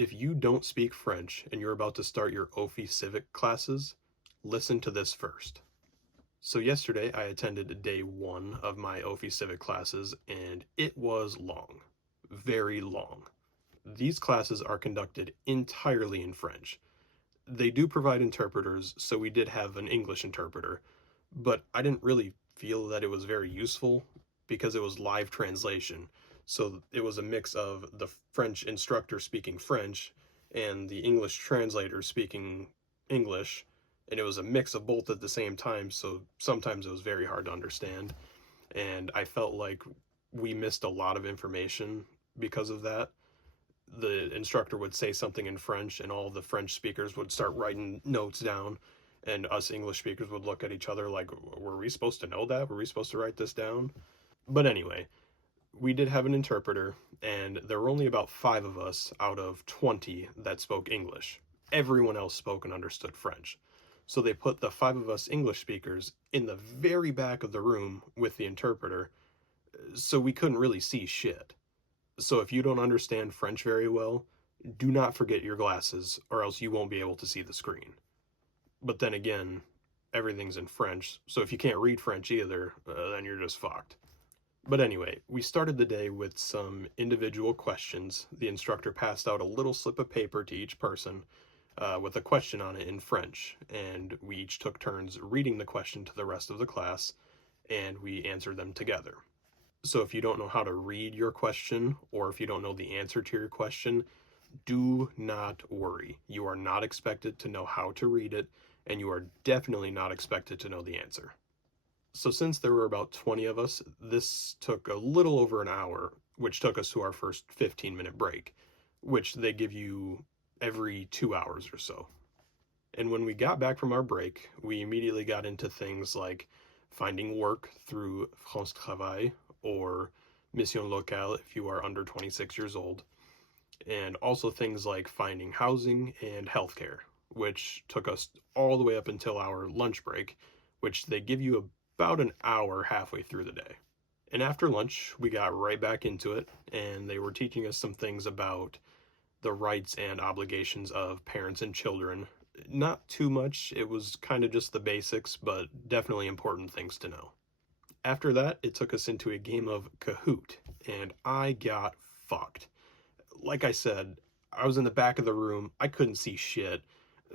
If you don't speak French and you're about to start your OFII Civic classes, listen to this first. So yesterday I attended day 1 of my OFII Civic classes and it was long. Very long. These classes are conducted entirely in French. They do provide interpreters, so we did have an English interpreter, but I didn't really feel that it was very useful because it was live translation. So it was a mix of the French instructor speaking French and the English translator speaking English, and it was a mix of both at the same time, so sometimes it was very hard to understand, and I felt like we missed a lot of information because of that. The instructor would say something in French and all the French speakers would start writing notes down, and us English speakers would look at each other like, were we supposed to know that? Were we supposed to write this down? But anyway, we did have an interpreter, and there were only about 5 of us out of 20 that spoke English. Everyone else spoke and understood French. So they put the 5 of us English speakers in the very back of the room with the interpreter, so we couldn't really see shit. So if you don't understand French very well, do not forget your glasses, or else you won't be able to see the screen. But then again, everything's in French, so if you can't read French either, then you're just fucked. But anyway, we started the day with some individual questions. The instructor passed out a little slip of paper to each person with a question on it in French, and we each took turns reading the question to the rest of the class, and we answered them together. So if you don't know how to read your question, or if you don't know the answer to your question, do not worry. You are not expected to know how to read it, and you are definitely not expected to know the answer. So since there were about 20 of us, this took a little over an hour, which took us to our first 15-minute break, which they give you every 2 hours or so. And when we got back from our break, we immediately got into things like finding work through France Travail or Mission Locale if you are under 26 years old, and also things like finding housing and healthcare, which took us all the way up until our lunch break, which they give you about an hour halfway through the day. And after lunch, we got right back into it, and they were teaching us some things about the rights and obligations of parents and children. Not too much, it was kind of just the basics, but definitely important things to know. After that, it took us into a game of Kahoot, and I got fucked. Like I said, I was in the back of the room, I couldn't see shit,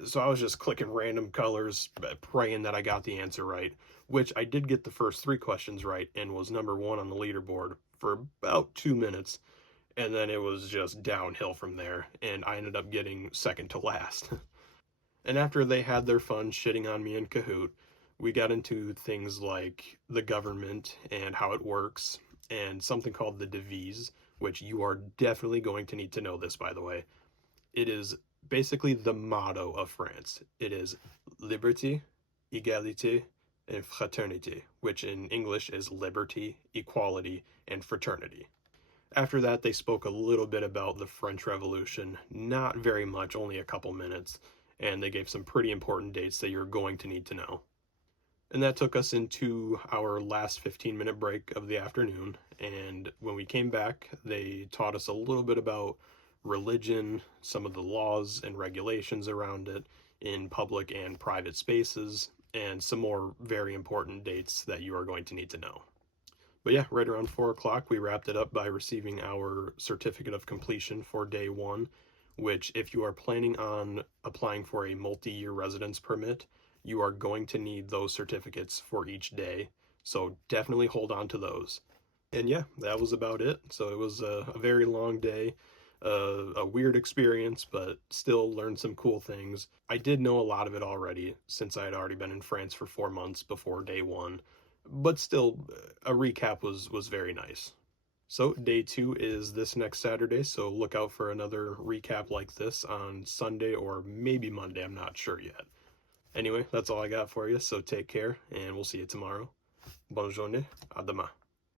so I was just clicking random colors, praying that I got the answer right, which I did get the first 3 questions right and was number 1 on the leaderboard for about 2 minutes, and then it was just downhill from there, and I ended up getting second to last. And after they had their fun shitting on me in Kahoot, we got into things like the government and how it works, and something called the devise, which you are definitely going to need to know this, by the way. It is basically the motto of France. It is liberté, égalité, and fraternité, which in English is liberty, equality, and fraternity. After that, they spoke a little bit about the French Revolution, not very much, only a couple minutes, and they gave some pretty important dates that you're going to need to know. And that took us into our last 15-minute break of the afternoon, and when we came back, they taught us a little bit about religion, some of the laws and regulations around it in public and private spaces, and some more very important dates that you are going to need to know. But yeah, right around 4 o'clock, we wrapped it up by receiving our certificate of completion for day 1, which if you are planning on applying for a multi-year residence permit, you are going to need those certificates for each day, so definitely hold on to those. And yeah, that was about it. So it was a very long day, a weird experience, but still learned some cool things. I did know a lot of it already, since I had already been in France for 4 months before day 1, but still, a recap was very nice. So day 2 is this next Saturday, so look out for another recap like this on Sunday or maybe Monday, I'm not sure yet. Anyway, that's all I got for you, so take care, and we'll see you tomorrow. Bonne journée, à demain.